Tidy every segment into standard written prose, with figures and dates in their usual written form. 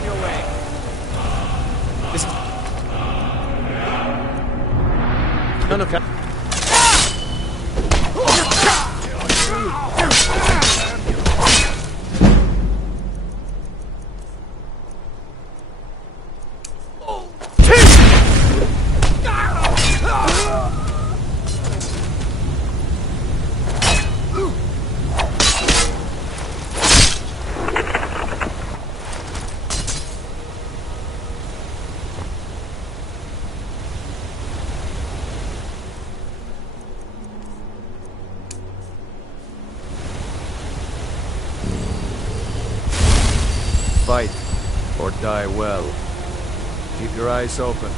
on your way. This is... None of that. Fight, or die well. Keep your eyes open.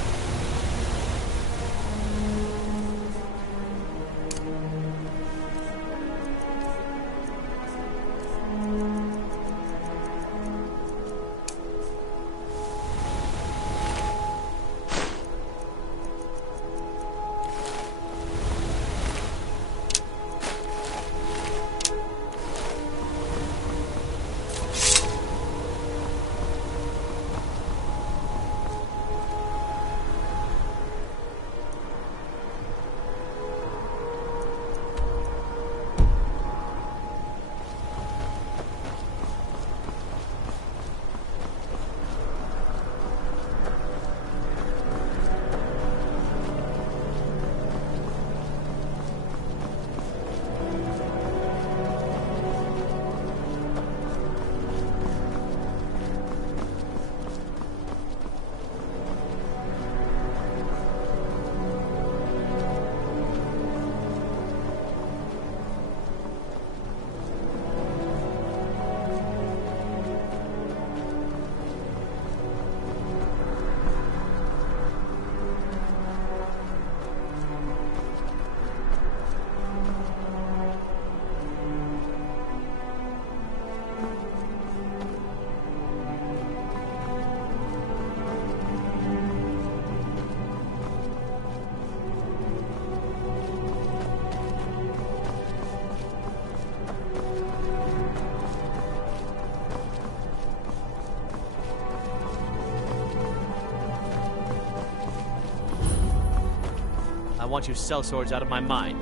I want you sellswords out of my mind.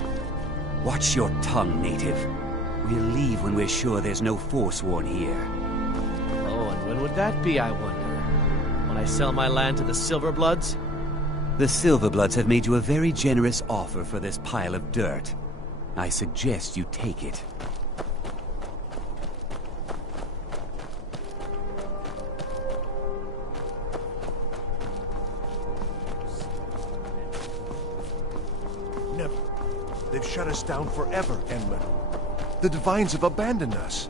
Watch your tongue, native. We'll leave when we're sure there's no Forsworn here. Oh, and when would that be, I wonder? When I sell my land to the Silverbloods? The Silverbloods have made you a very generous offer for this pile of dirt. I suggest you take it. Never. They've shut us down forever, Enman. The Divines have abandoned us.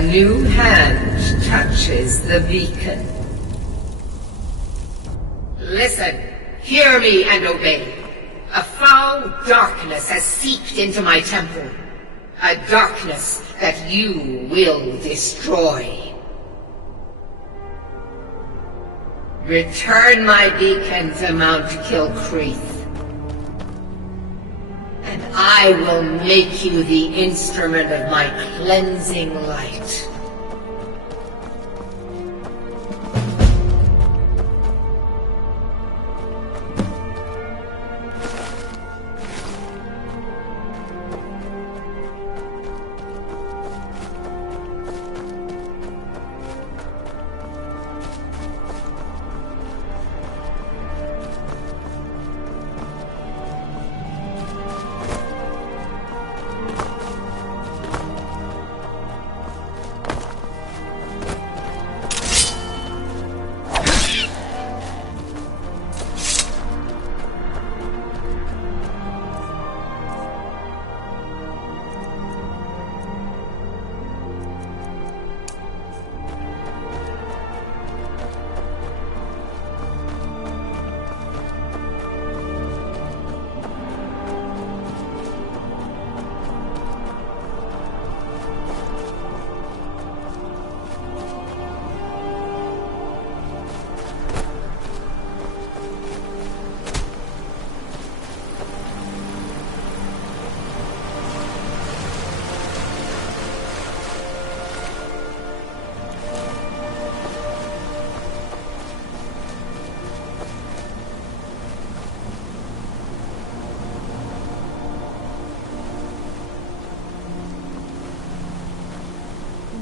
a new hand touches the beacon. Listen, hear me and obey. A foul darkness has seeped into my temple. A darkness that you will destroy. Return my beacon to Mount Kilcreath, and I will make you the instrument of my cleansing light.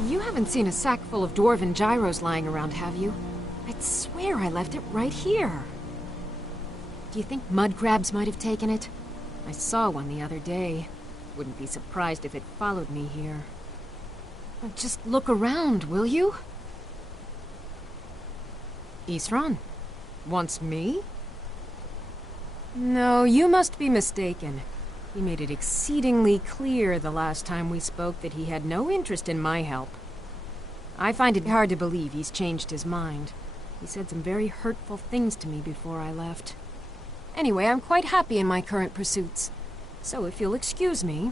You haven't seen a sack full of dwarven gyros lying around, have you? I'd swear I left it right here. Do you think mud crabs might have taken it? I saw one the other day. Wouldn't be surprised if it followed me here. Just look around, will you? Isran? Wants me? No, you must be mistaken. He made it exceedingly clear the last time we spoke that he had no interest in my help. I find it hard to believe he's changed his mind. He said some very hurtful things to me before I left. Anyway, I'm quite happy in my current pursuits. So if you'll excuse me...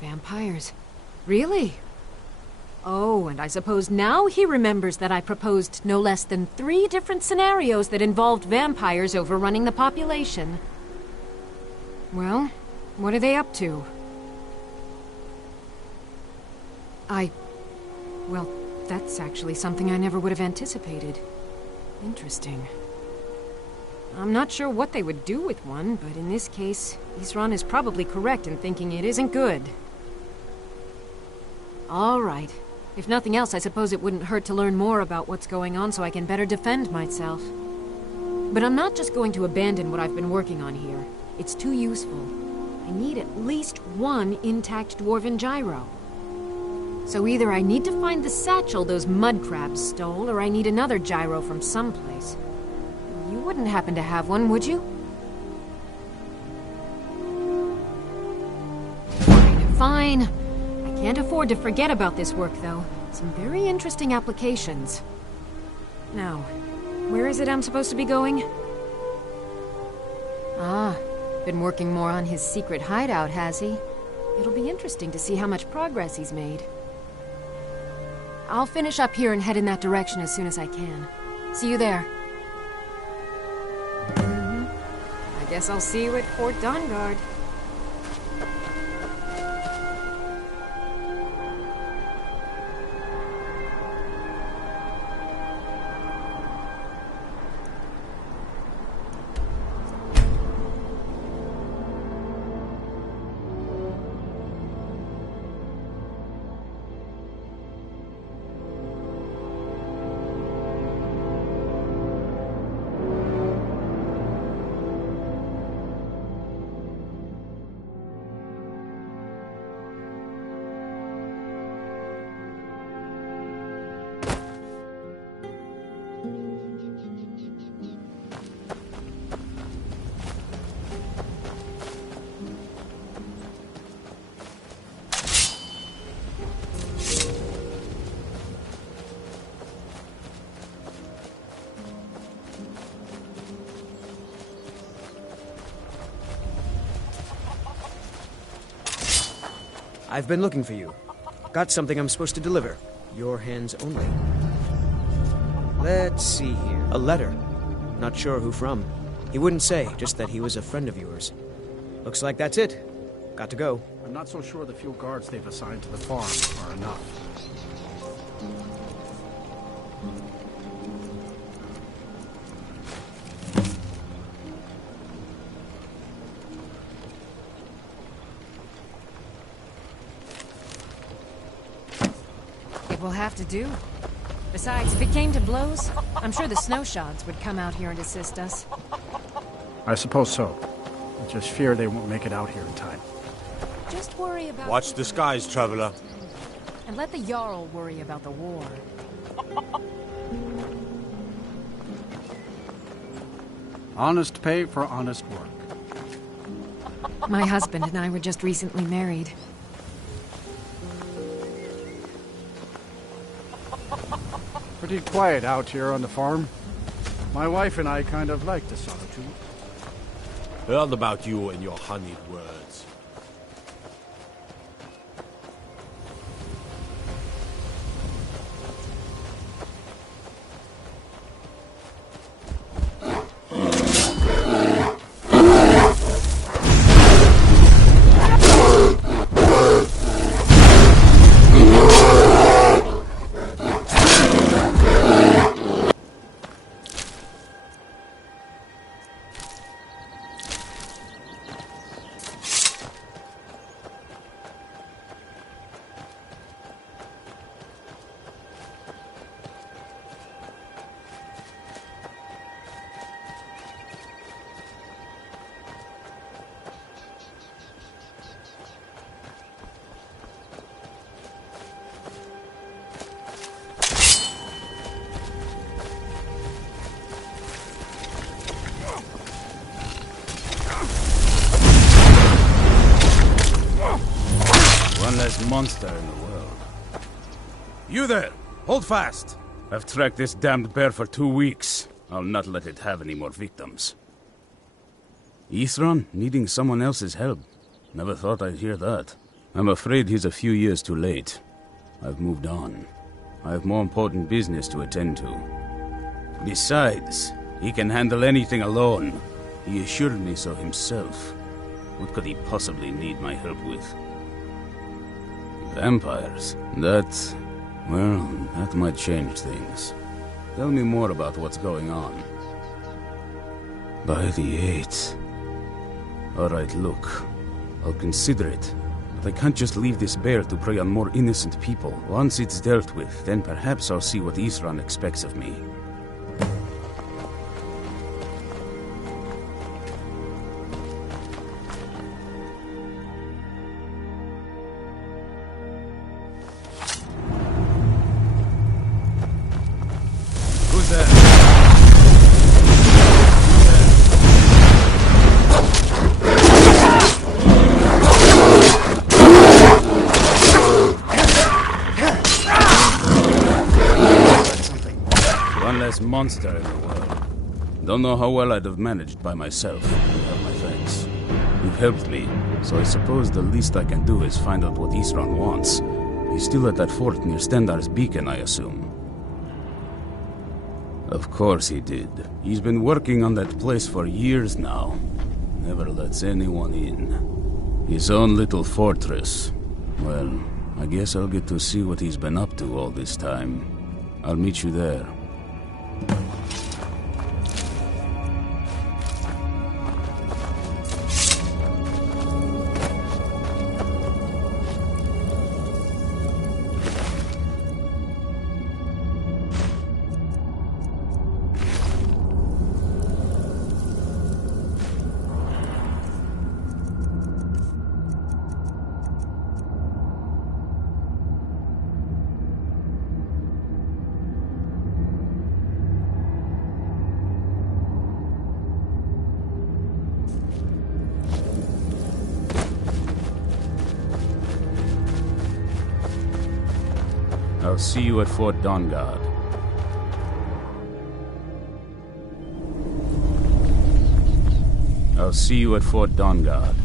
Vampires. Really? Oh, and I suppose now he remembers that I proposed no less than 3 different scenarios that involved vampires overrunning the population. Well, what are they up to? Well, that's actually something I never would have anticipated. Interesting. I'm not sure what they would do with one, but in this case, Isran is probably correct in thinking it isn't good. All right. If nothing else, I suppose it wouldn't hurt to learn more about what's going on so I can better defend myself. But I'm not just going to abandon what I've been working on here. It's too useful. I need at least 1 intact dwarven gyro. So either I need to find the satchel those mud crabs stole, or I need another gyro from someplace. You wouldn't happen to have one, would you? Fine. I can't afford to forget about this work, though. Some very interesting applications. Now, where is it I'm supposed to be going? Ah, been working more on his secret hideout, has he? It'll be interesting to see how much progress he's made. I'll finish up here and head in that direction as soon as I can. See you there. I guess I'll see you at Fort Dawnguard. I've been looking for you. Got something I'm supposed to deliver. Your hands only. Let's see here. A letter. Not sure who from. He wouldn't say, just that he was a friend of yours. Looks like that's it. Got to go. I'm not so sure the few guards they've assigned to the farm are enough. It will have to do. Besides, if it came to blows, I'm sure the snow shods would come out here and assist us. I suppose so. I just fear they won't make it out here in time. Just worry about... Watch the skies, traveler. And let the Jarl worry about the war. Honest pay for honest work. My husband and I were just recently married. Pretty quiet out here on the farm. My wife and I kind of like the solitude. Heard about you and your honeyed words. One less monster in the world. You there! Hold fast! I've tracked this damned bear for 2 weeks. I'll not let it have any more victims. Ithron needing someone else's help. Never thought I'd hear that. I'm afraid he's a few years too late. I've moved on. I have more important business to attend to. Besides, he can handle anything alone. He assured me so himself. What could he possibly need my help with? Vampires? That might change things. Tell me more about what's going on. By the 8th. Alright, look. I'll consider it. But I can't just leave this bear to prey on more innocent people. Once it's dealt with, then perhaps I'll see what Ithran expects of me. Who's there? One less monster in the world. Don't know how well I'd have managed by myself. Without my thanks. You've helped me, so I suppose the least I can do is find out what Ithran wants. He's still at that fort near Stendar's beacon, I assume. Of course he did. He's been working on that place for years now. Never lets anyone in. His own little fortress. Well, I guess I'll get to see what he's been up to all this time. I'll meet you there. I'll see you at Fort Dawnguard. I'll see you at Fort Dawnguard.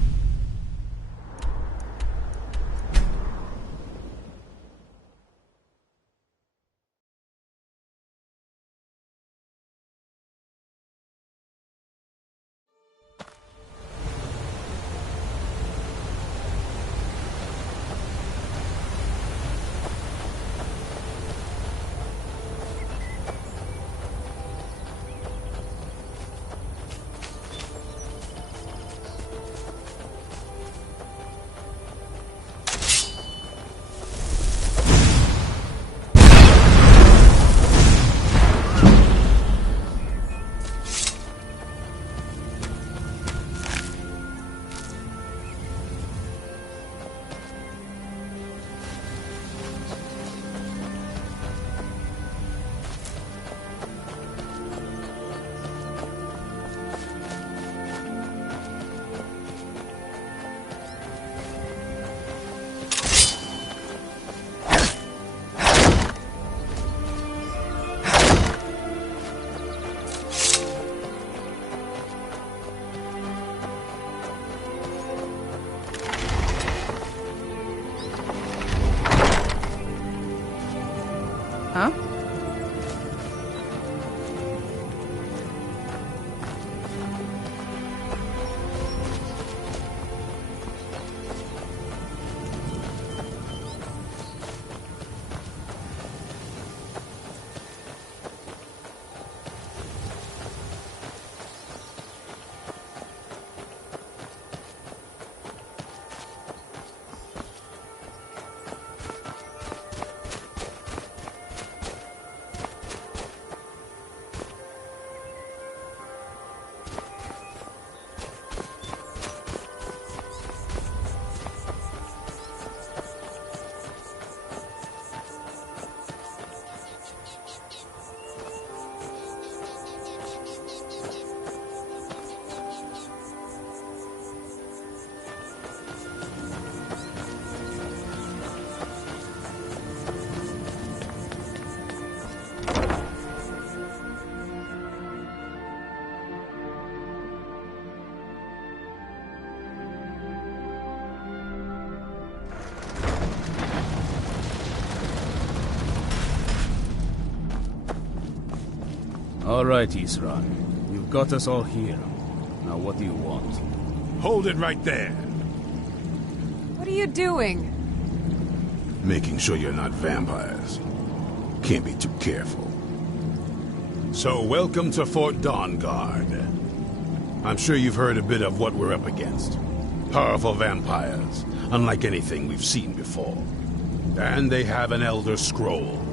All right, Isran. You've got us all here. Now what do you want? Hold it right there. What are you doing? Making sure you're not vampires. Can't be too careful. So, welcome to Fort Dawnguard. I'm sure you've heard a bit of what we're up against. Powerful vampires, unlike anything we've seen before. And they have an Elder Scroll.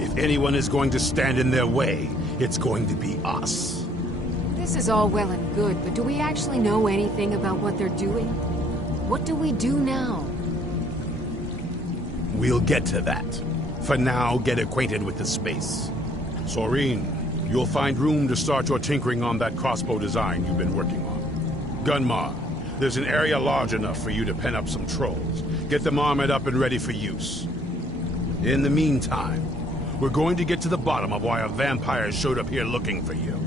If anyone is going to stand in their way, it's going to be us. This is all well and good, but do we actually know anything about what they're doing? What do we do now? We'll get to that. For now, get acquainted with the space. Soreen, you'll find room to start your tinkering on that crossbow design you've been working on. Gunmar, there's an area large enough for you to pen up some trolls. Get them armored up and ready for use. In the meantime, we're going to get to the bottom of why a vampire showed up here looking for you.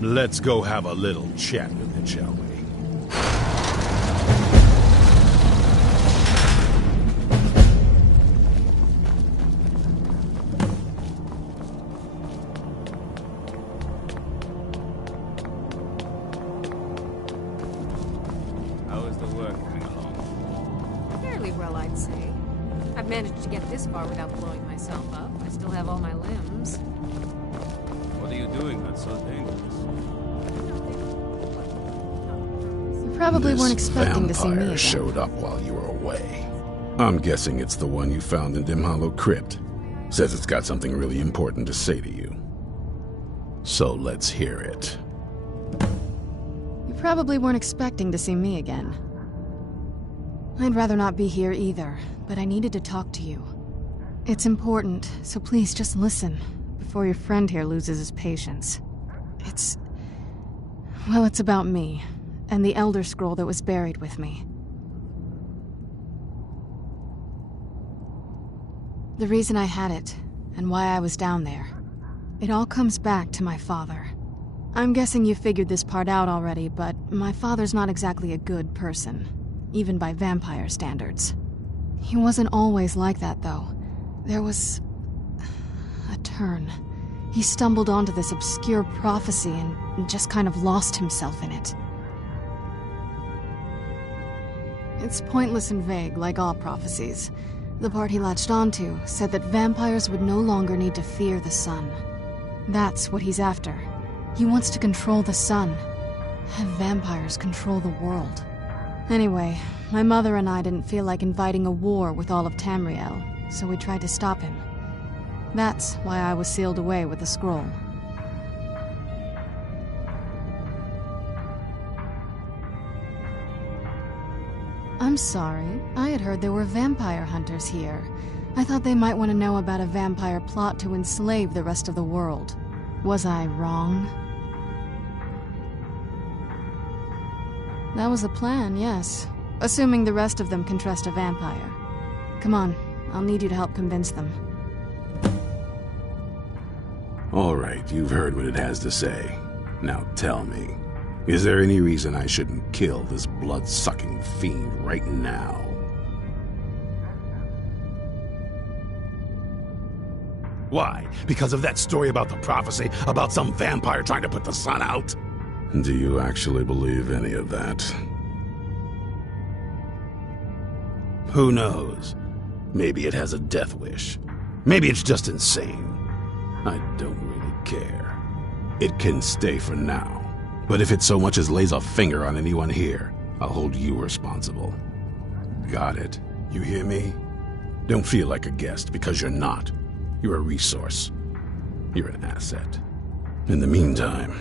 Let's go have a little chat with it, shall we? How is the work coming along? Fairly well, I'd say. I've managed to get this far without blowing myself up. I still have all my limbs. What are you doing that's so dangerous? You probably weren't expecting to see me Vampire again. showed up while you were away. I'm guessing it's the one you found in Dim Hollow Crypt. Says it's got something really important to say to you. So let's hear it. You probably weren't expecting to see me again. I'd rather not be here either, but I needed to talk to you. It's important, so please just listen, before your friend here loses his patience. Well, it's about me, and the Elder Scroll that was buried with me. The reason I had it, and why I was down there. It all comes back to my father. I'm guessing you figured this part out already, but my father's not exactly a good person, even by vampire standards. He wasn't always like that, though. There was a turn. He stumbled onto this obscure prophecy and just kind of lost himself in it. It's pointless and vague, like all prophecies. The part he latched onto said that vampires would no longer need to fear the sun. That's what he's after. He wants to control the sun. Have vampires control the world. Anyway, my mother and I didn't feel like inviting a war with all of Tamriel, so we tried to stop him. That's why I was sealed away with the scroll. I'm sorry. I had heard there were vampire hunters here. I thought they might want to know about a vampire plot to enslave the rest of the world. Was I wrong? That was the plan, yes. Assuming the rest of them can trust a vampire. Come on, I'll need you to help convince them. All right, you've heard what it has to say. Now tell me, is there any reason I shouldn't kill this blood-sucking fiend right now? Why? Because of that story about the prophecy, about some vampire trying to put the sun out? Do you actually believe any of that? Who knows? Maybe it has a death wish. Maybe it's just insane. I don't really care. It can stay for now. But if it so much as lays a finger on anyone here, I'll hold you responsible. Got it? You hear me? Don't feel like a guest, because you're not. You're a resource. You're an asset. In the meantime,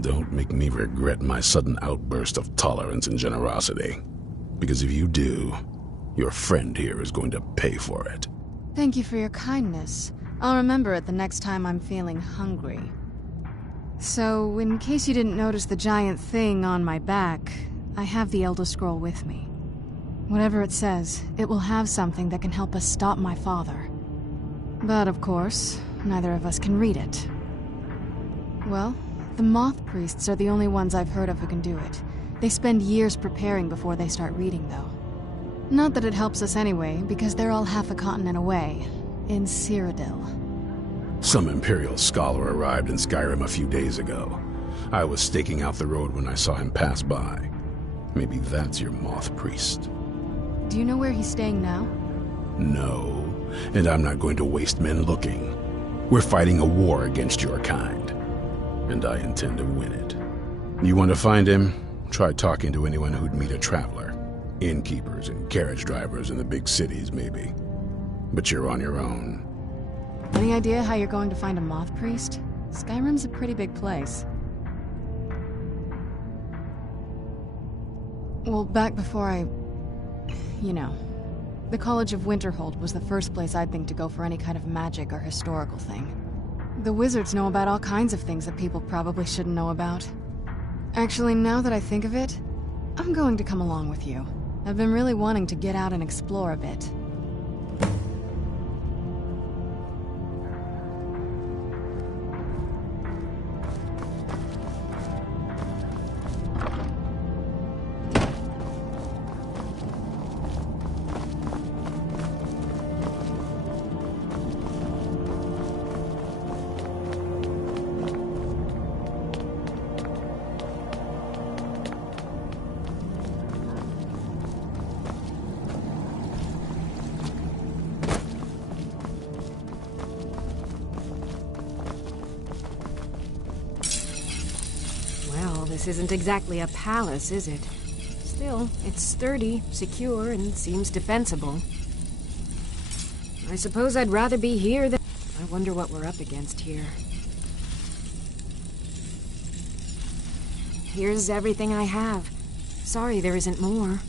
don't make me regret my sudden outburst of tolerance and generosity. Because if you do, your friend here is going to pay for it. Thank you for your kindness. I'll remember it the next time I'm feeling hungry. So, in case you didn't notice the giant thing on my back, I have the Elder Scroll with me. Whatever it says, it will have something that can help us stop my father. But, of course, neither of us can read it. Well, the Moth Priests are the only ones I've heard of who can do it. They spend years preparing before they start reading, though. Not that it helps us anyway, because they're all half a continent away, in Cyrodiil. Some Imperial scholar arrived in Skyrim a few days ago. I was staking out the road when I saw him pass by. Maybe that's your Moth Priest. Do you know where he's staying now? No, and I'm not going to waste men looking. We're fighting a war against your kind, and I intend to win it. You want to find him? Try talking to anyone who'd meet a traveler. Innkeepers and carriage drivers in the big cities, maybe. But you're on your own. Any idea how you're going to find a Moth Priest? Skyrim's a pretty big place. Well, back before you know, the College of Winterhold was the first place I'd think to go for any kind of magic or historical thing. The wizards know about all kinds of things that people probably shouldn't know about. Actually, now that I think of it, I'm going to come along with you. I've been really wanting to get out and explore a bit. This isn't exactly a palace, is it? Still, it's sturdy, secure, and seems defensible. I suppose I'd rather be here than... I wonder what we're up against here. Here's everything I have. Sorry there isn't more.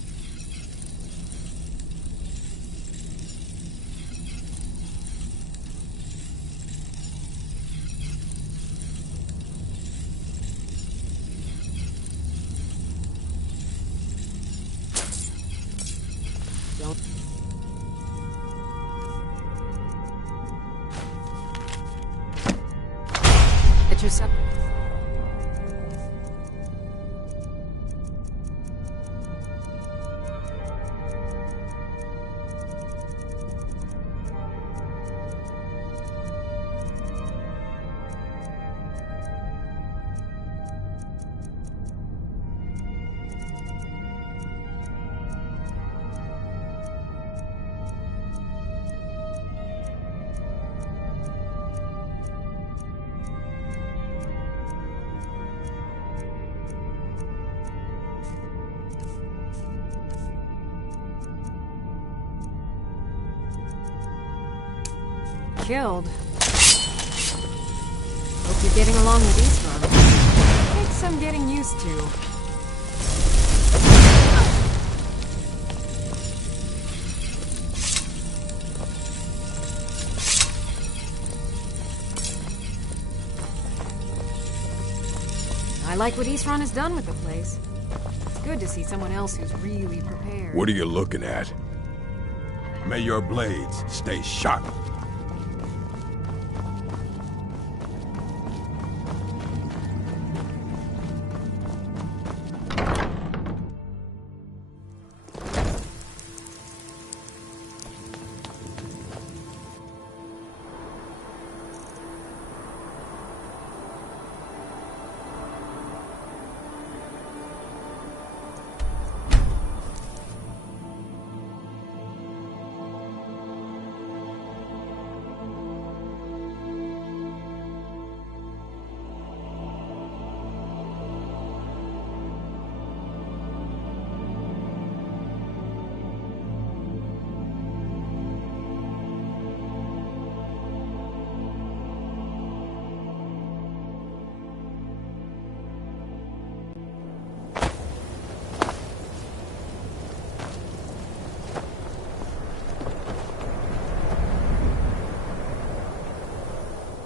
Get yourself... Killed. Hope you're getting along with Eastrum. Takes some getting used to. I like what Eastron has done with the place. It's good to see someone else who's really prepared. What are you looking at? May your blades stay sharp.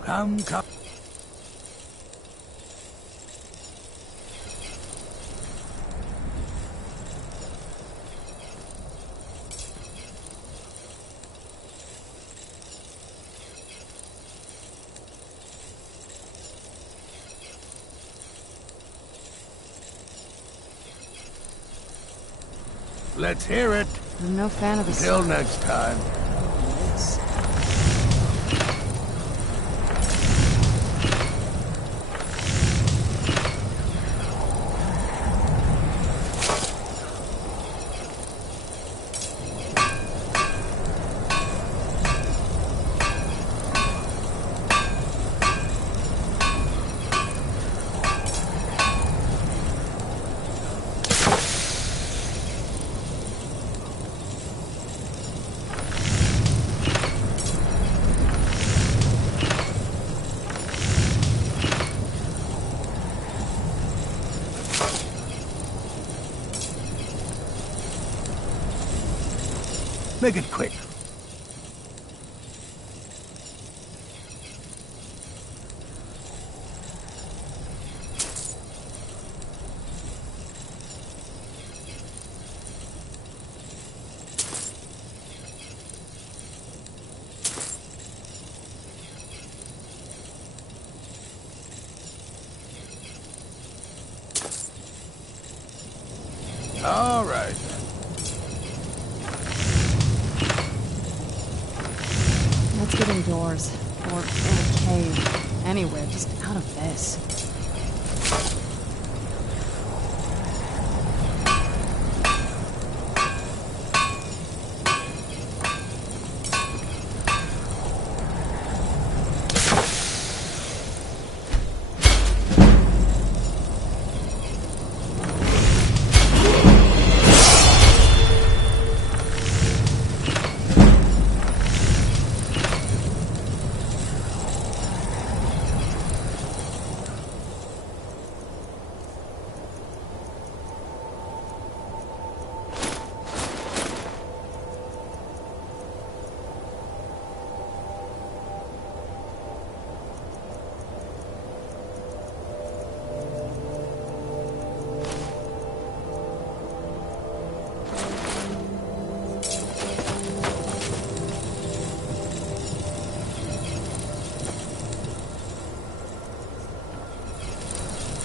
Come. Let's hear it. I'm no fan of the... Till next time. Make it quick. All right. Let's get indoors. Or in a cave. Anywhere, just out of this.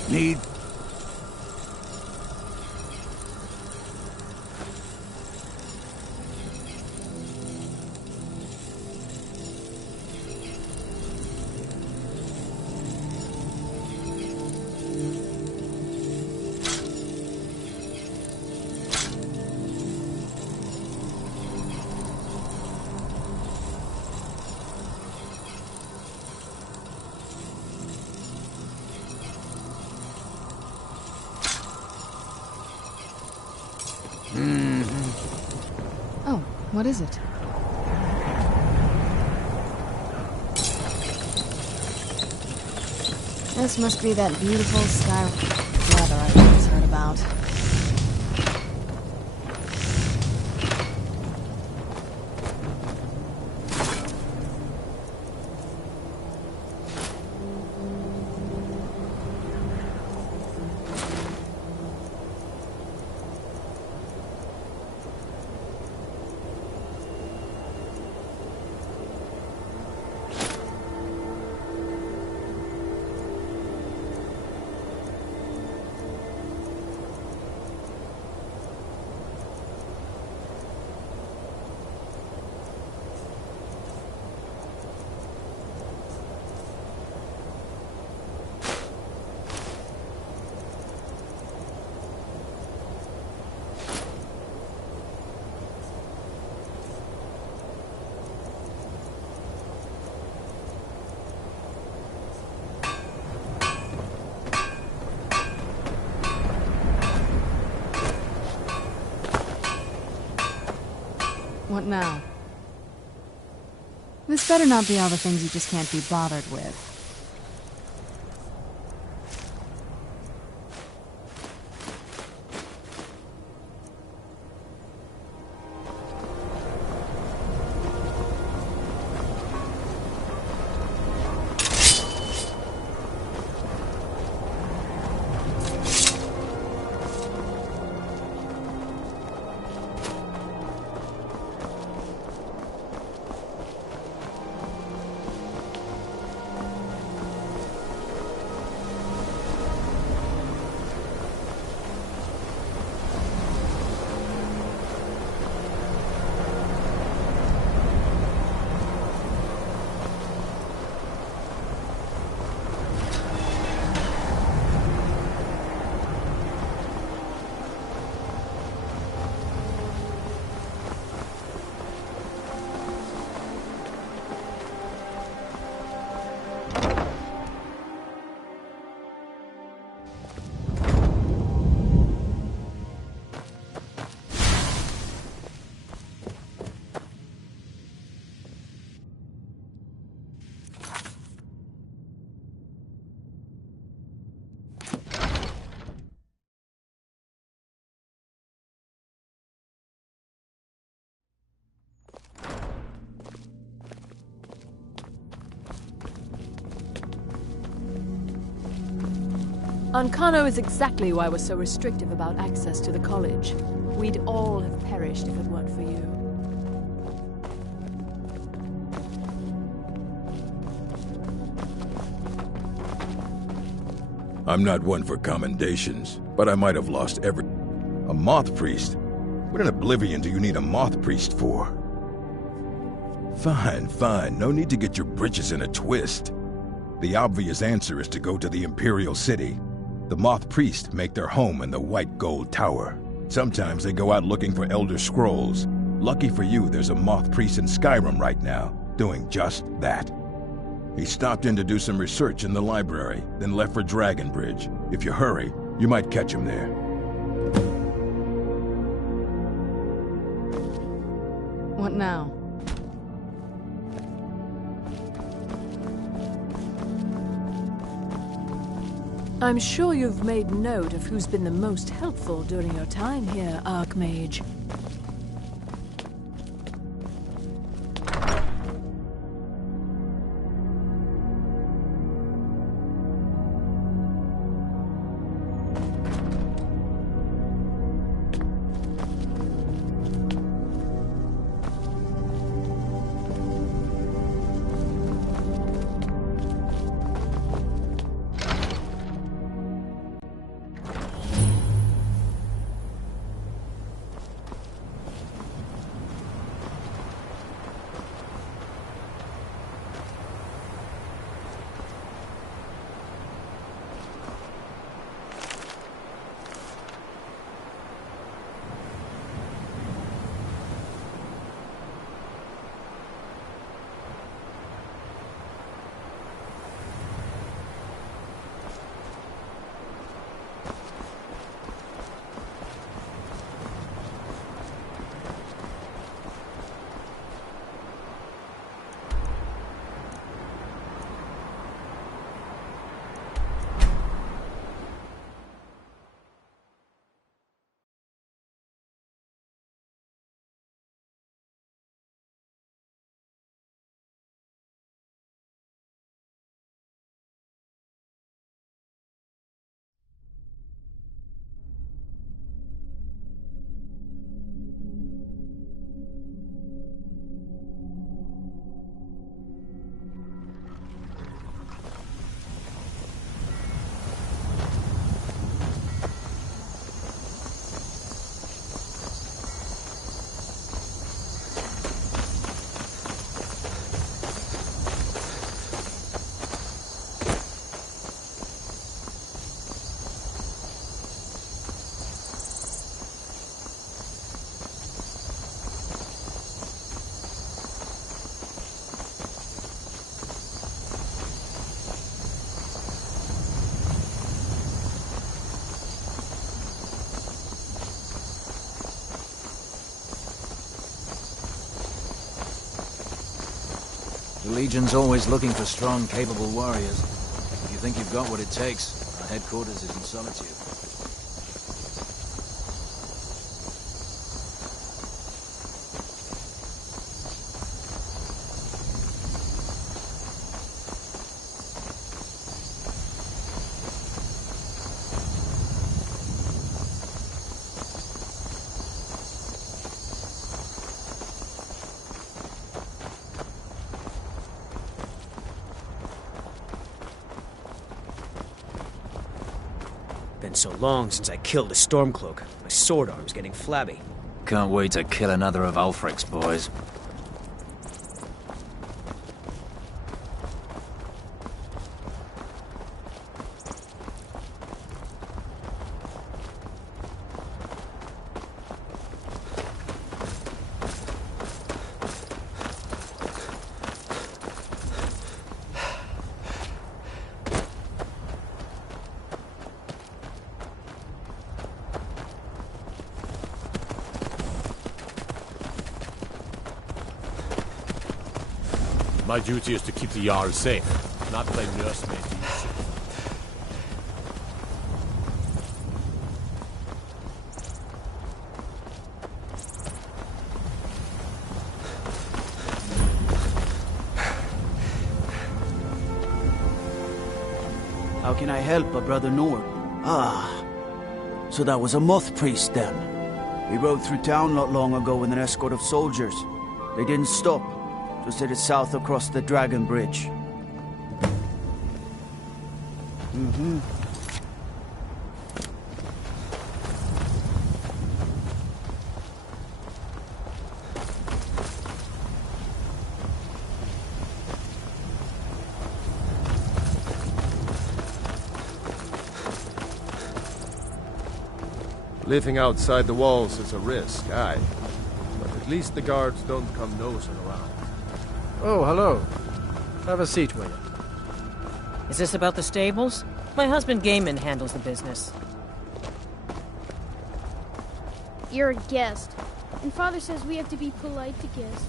Need... Oh, what is it? This must be that beautiful Skyrim weather I've always heard about. What now? This better not be all the things you just can't be bothered with. Ancano is exactly why we're so restrictive about access to the college. We'd all have perished if it weren't for you. I'm not one for commendations, but I might have lost every... A moth priest? What in oblivion do you need a moth priest for? Fine, fine. No need to get your britches in a twist. The obvious answer is to go to the Imperial City. The moth priests make their home in the White Gold Tower. Sometimes they go out looking for Elder Scrolls. Lucky for you, there's a moth priest in Skyrim right now, doing just that. He stopped in to do some research in the library, then left for Dragonbridge. If you hurry, you might catch him there. What now? I'm sure you've made note of who's been the most helpful during your time here, Archmage. The Legion's always looking for strong, capable warriors. If you think you've got what it takes, our headquarters is in Solitude. Been so long since I killed a Stormcloak. My sword arm's getting flabby. Can't wait to kill another of Ulfric's boys. My duty is to keep the Jarl safe, not play nursemaid to you shit. How can I help a brother Nord? Ah, so that was a moth priest then. He rode through town not long ago with an escort of soldiers. They didn't stop, just headed south across the Dragon Bridge. Mm-hmm. Living outside the walls is a risk, aye. But at least the guards don't come nosing around. Oh, hello. Have a seat, will you? Is this about the stables? My husband Gaiman handles the business. You're a guest, and Father says we have to be polite to guests.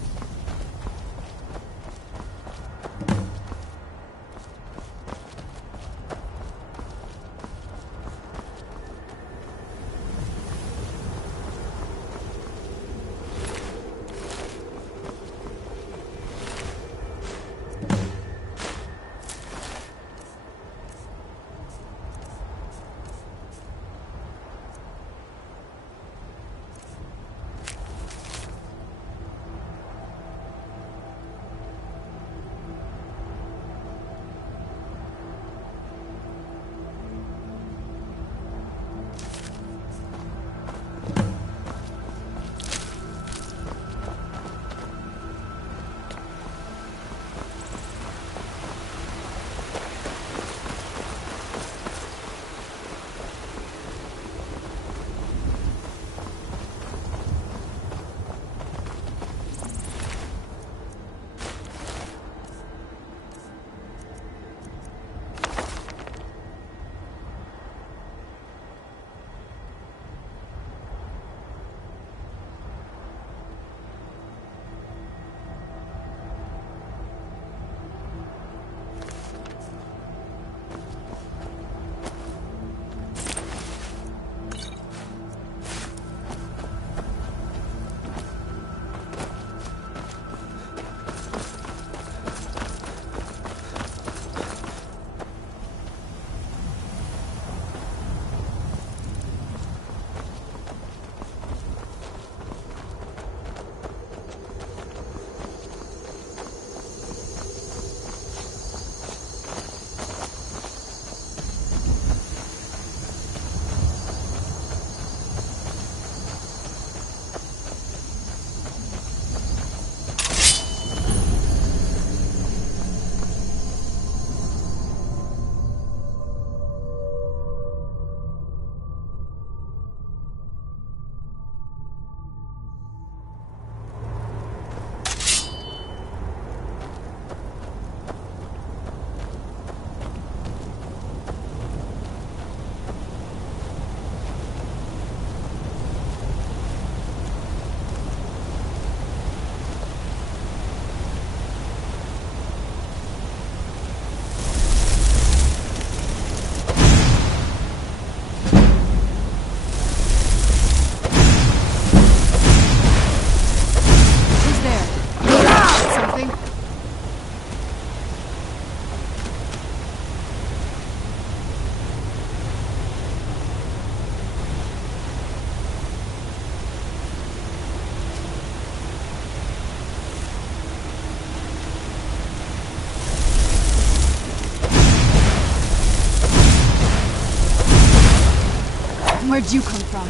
Where'd you come from?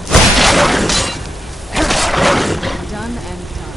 Done and done.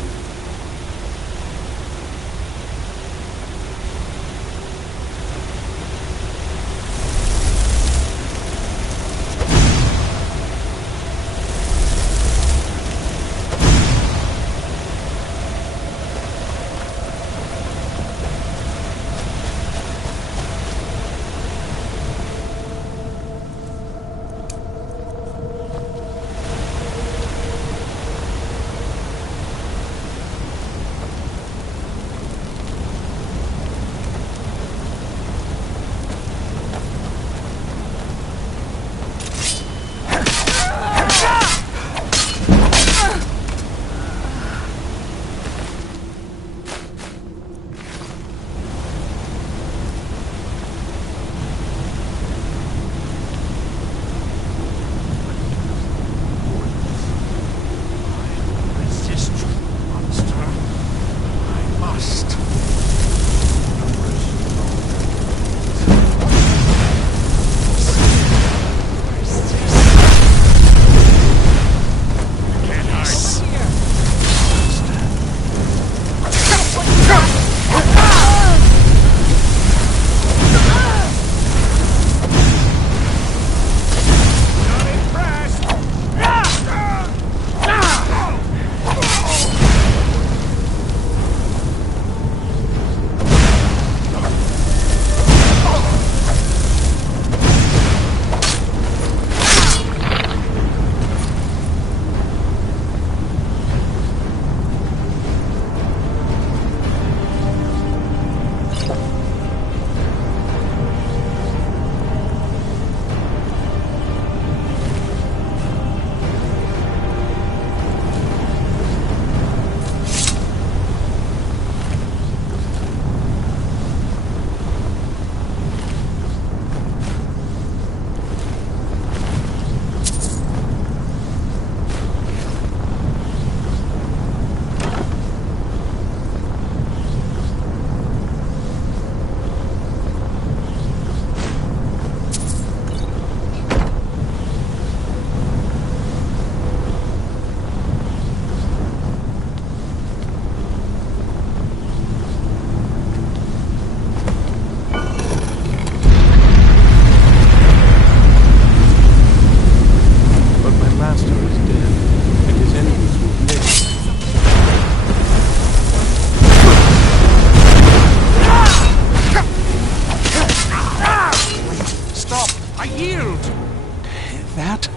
happened?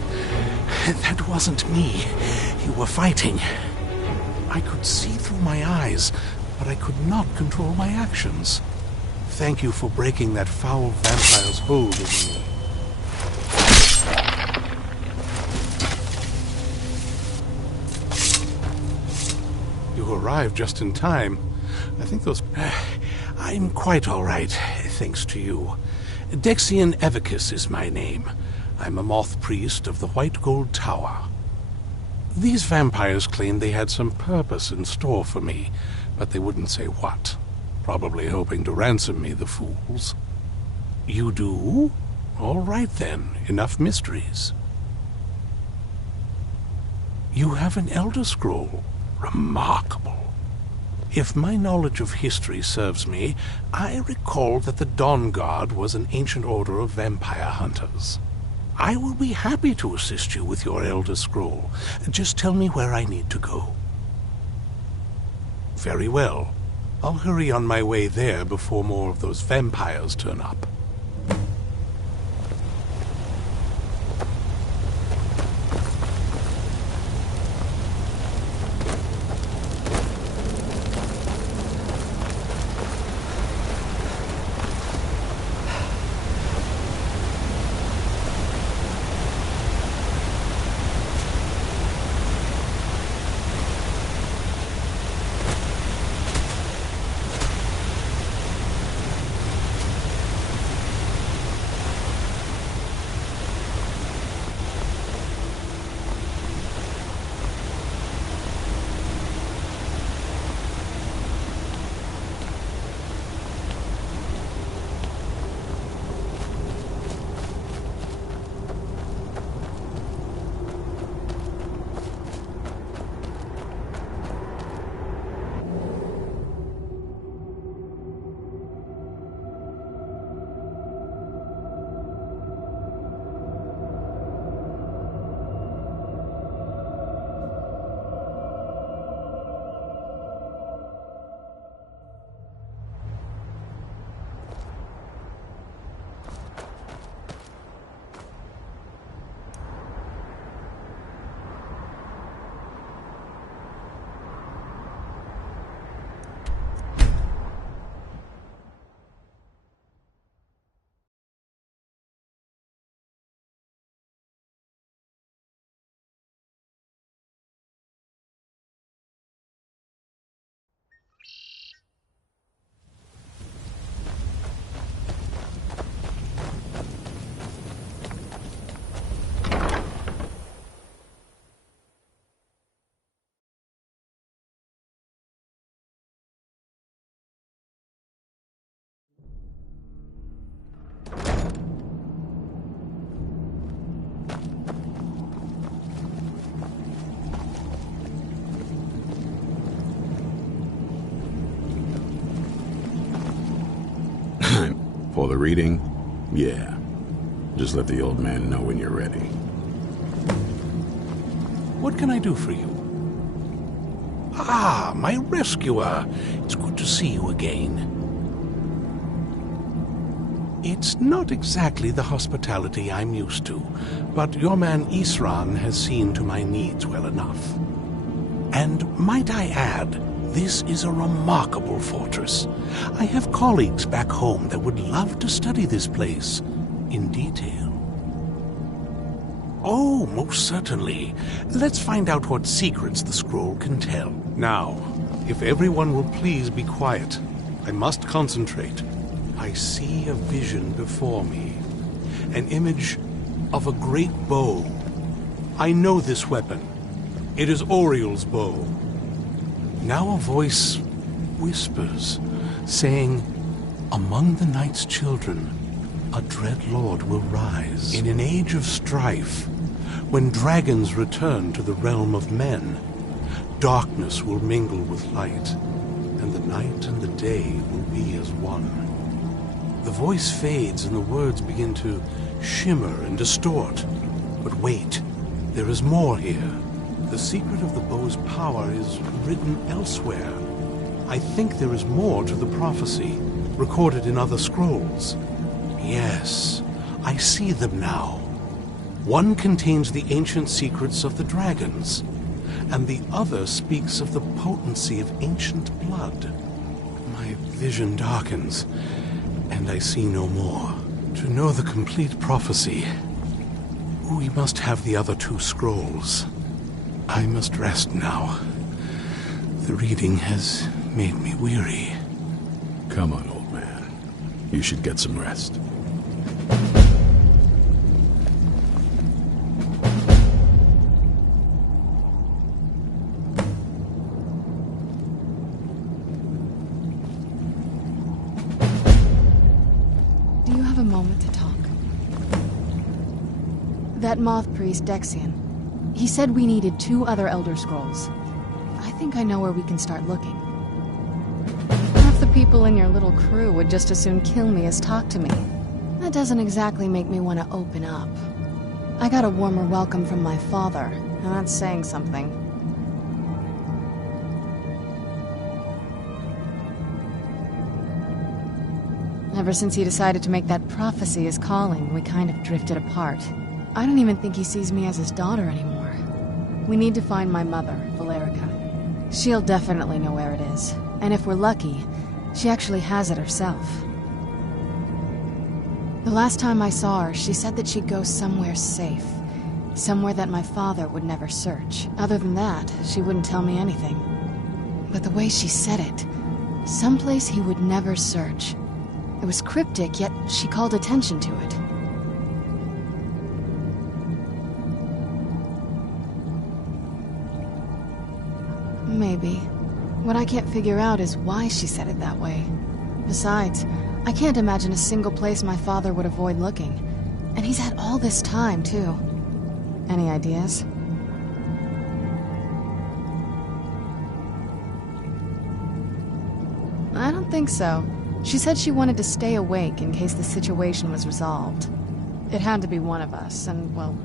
That wasn't me. You were fighting. I could see through my eyes, but I could not control my actions. Thank you for breaking that foul vampire's hold over me. You arrived just in time. I think those... I'm quite all right, thanks to you. Dexian Evicus is my name. I'm a moth priest of the White Gold Tower. These vampires claimed they had some purpose in store for me, but they wouldn't say what. Probably hoping to ransom me, the fools. You do? All right then, enough mysteries. You have an Elder Scroll. Remarkable. If my knowledge of history serves me, I recall that the Dawn Guard was an ancient order of vampire hunters. I will be happy to assist you with your Elder Scroll. Just tell me where I need to go. Very well. I'll hurry on my way there before more of those vampires turn up. For the reading? Yeah. Just let the old man know when you're ready. What can I do for you? Ah, my rescuer. It's good to see you again. It's not exactly the hospitality I'm used to, but your man Isran has seen to my needs well enough. And might I add, this is a remarkable fortress. I have colleagues back home that would love to study this place in detail. Oh, most certainly. Let's find out what secrets the scroll can tell. Now, if everyone will please be quiet, I must concentrate. I see a vision before me. An image of a great bow. I know this weapon. It is Oriel's bow. Now a voice whispers, saying, "Among the night's children, a dread lord will rise. In an age of strife, when dragons return to the realm of men, darkness will mingle with light, and the night and the day will be as one." The voice fades and the words begin to shimmer and distort. But wait, there is more here. The secret of the bow's power is written elsewhere. I think there is more to the prophecy, recorded in other scrolls. Yes, I see them now. One contains the ancient secrets of the dragons, and the other speaks of the potency of ancient blood. My vision darkens, and I see no more. To know the complete prophecy, we must have the other 2 scrolls. I must rest now. The reading has made me weary. Come on, old man. You should get some rest. Do you have a moment to talk? That moth priest, Dexian, he said we needed 2 other Elder Scrolls. I think I know where we can start looking. Half the people in your little crew would just as soon kill me as talk to me. That doesn't exactly make me want to open up. I got a warmer welcome from my father, and that's saying something. Ever since he decided to make that prophecy his calling, we kind of drifted apart. I don't even think he sees me as his daughter anymore. We need to find my mother, Valerica. She'll definitely know where it is. And if we're lucky, she actually has it herself. The last time I saw her, she said that she'd go somewhere safe. Somewhere that my father would never search. Other than that, she wouldn't tell me anything. But the way she said it, someplace he would never search. It was cryptic, yet she called attention to it. Maybe. What I can't figure out is why she said it that way. Besides, I can't imagine a single place my father would avoid looking. And he's had all this time, too. Any ideas? I don't think so. She said she wanted to stay awake in case the situation was resolved. It had to be one of us, and, well,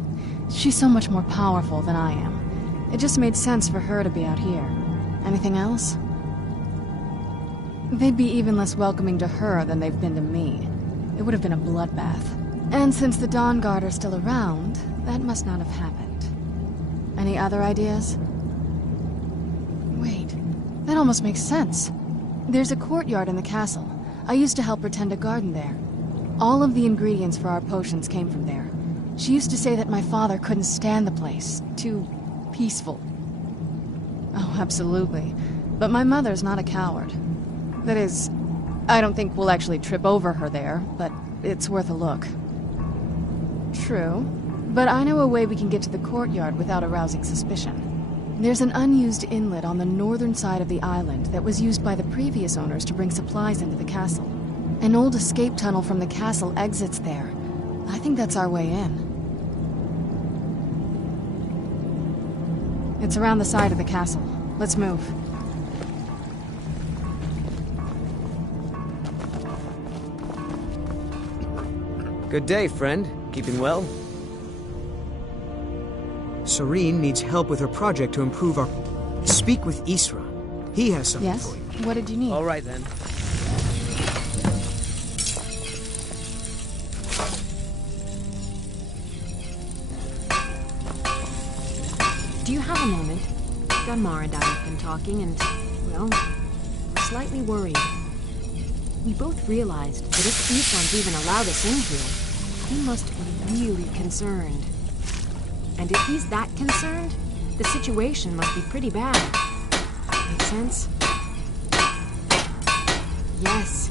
she's so much more powerful than I am. It just made sense for her to be out here. Anything else? They'd be even less welcoming to her than they've been to me. It would have been a bloodbath. And since the Dawn Guard are still around, that must not have happened. Any other ideas? Wait, that almost makes sense. There's a courtyard in the castle. I used to help her tend a garden there. All of the ingredients for our potions came from there. She used to say that my father couldn't stand the place. Too peaceful. Oh, absolutely. But my mother's not a coward. That is, I don't think we'll actually trip over her there, but it's worth a look. True. But I know a way we can get to the courtyard without arousing suspicion. There's an unused inlet on the northern side of the island that was used by the previous owners to bring supplies into the castle. An old escape tunnel from the castle exits there. I think that's our way in. It's around the side of the castle. Let's move. Good day, friend. Keeping well? Serene needs help with her project to improve our... Speak with Isra. He has something for you. Yes? What did you need? All right, then. Do you have a moment? Gunmar and I have been talking and, well, we're slightly worried. We both realized that if Isran's even allowed us in here, he must be really concerned. And if he's that concerned, the situation must be pretty bad. Make sense? Yes.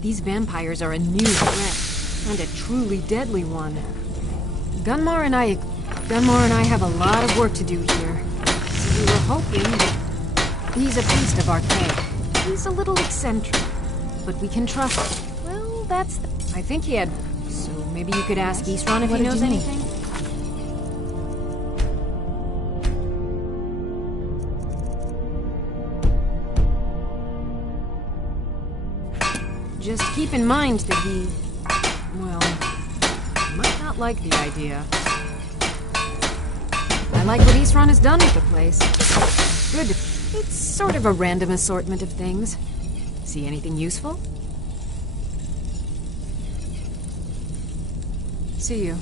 These vampires are a new threat, and a truly deadly one. Gunmar and I have a lot of work to do here. So we were hoping that he's a priest of Arcade. He's a little eccentric, but we can trust him. Well, that's... I think he had... So maybe you could ask Isran if he knows anything? Just keep in mind that he... well, might not like the idea. I like what Isran has done with the place. Good. It's sort of a random assortment of things. See anything useful? See you.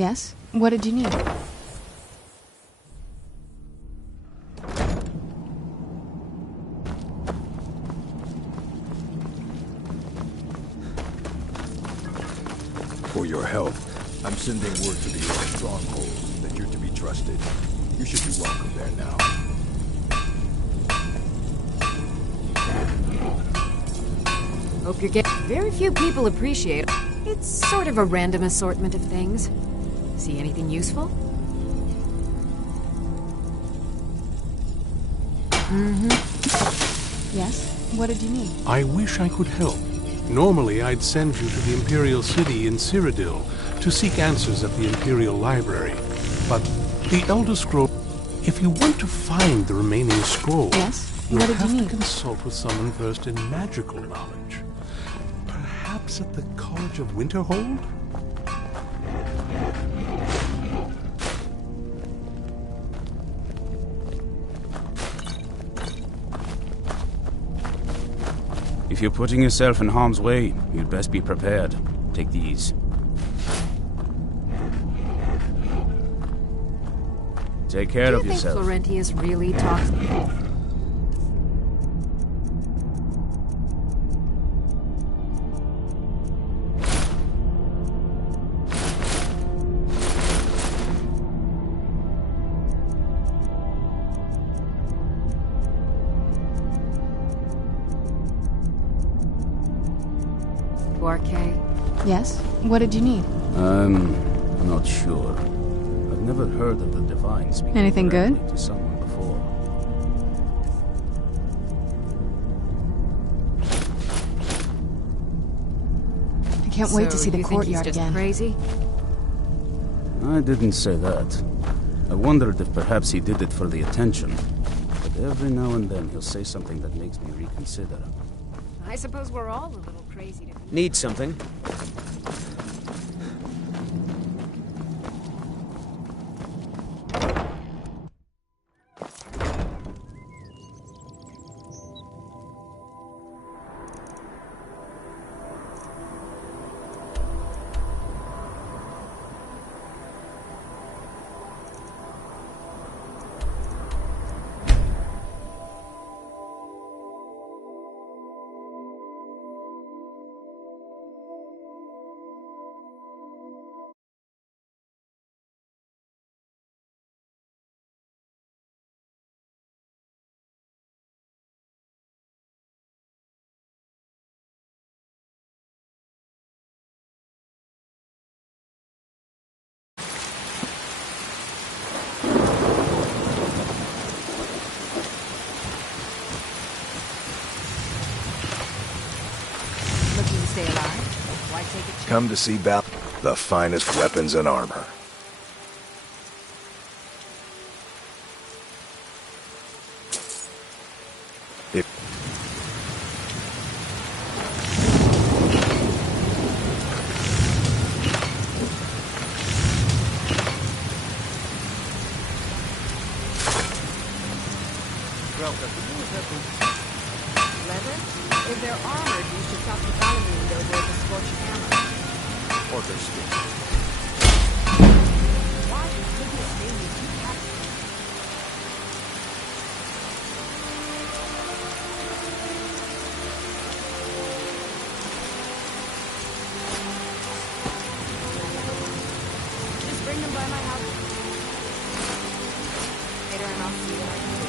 Yes? What did you need? For your help, I'm sending word to the old stronghold that you're to be trusted. You should be welcome there now. Hope you're getting... Very few people appreciate it. It's sort of a random assortment of things. See anything useful? Mm-hmm. Yes? What did you need? I wish I could help. Normally, I'd send you to the Imperial City in Cyrodiil to seek answers at the Imperial Library. But the Elder Scroll... If you want to find the remaining scroll... Yes? You'll What did have you to need? consult with someone versed in magical knowledge. Perhaps at the College of Winterhold? If you're putting yourself in harm's way, you'd best be prepared. Take these. Take care of yourself. Do you think Florentius really talks... Yes? What did you need? I'm not sure. I've never heard of the Divine speaking Anything good? directly to someone before. I can't wait to see the you think he's courtyard just again. Crazy? I didn't say that. I wondered if perhaps he did it for the attention. But every now and then he'll say something that makes me reconsider. I suppose we're all a little crazy to... Need something? Looking to stay alive? Why take a chance? Come to see the finest weapons and armor. Leather? If they're armored, you should talk to Valamine and they'll wear the scorched hammer. Or their skin. Why in goodness name would you have... Just bring them by my house. Later and I'll see what I can do.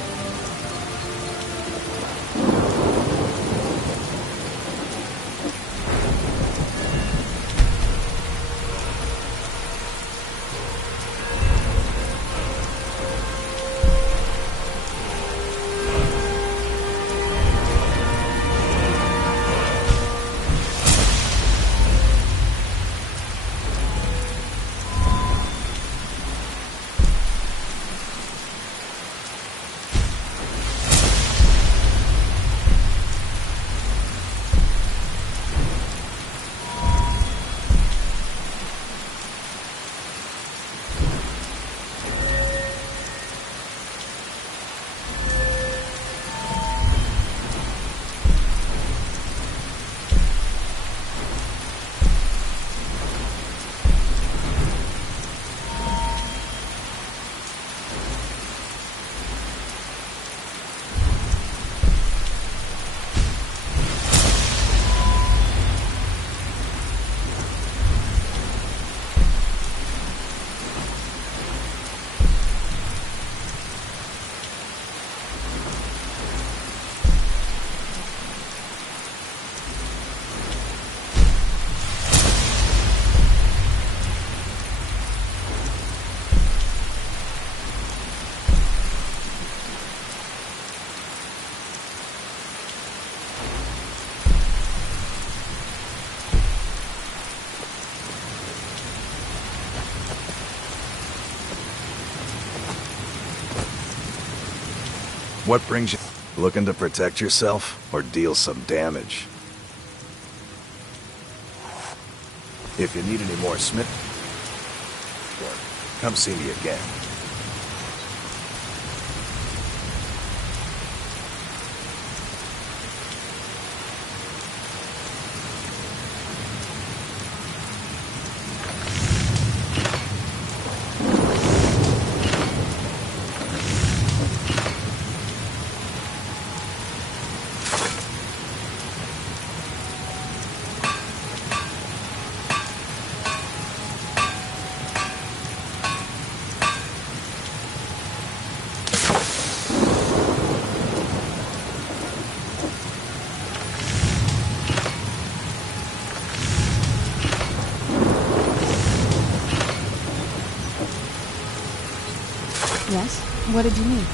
What brings you? Looking to protect yourself or deal some damage? If you need any more smith, come see me again. Yes? What did you need?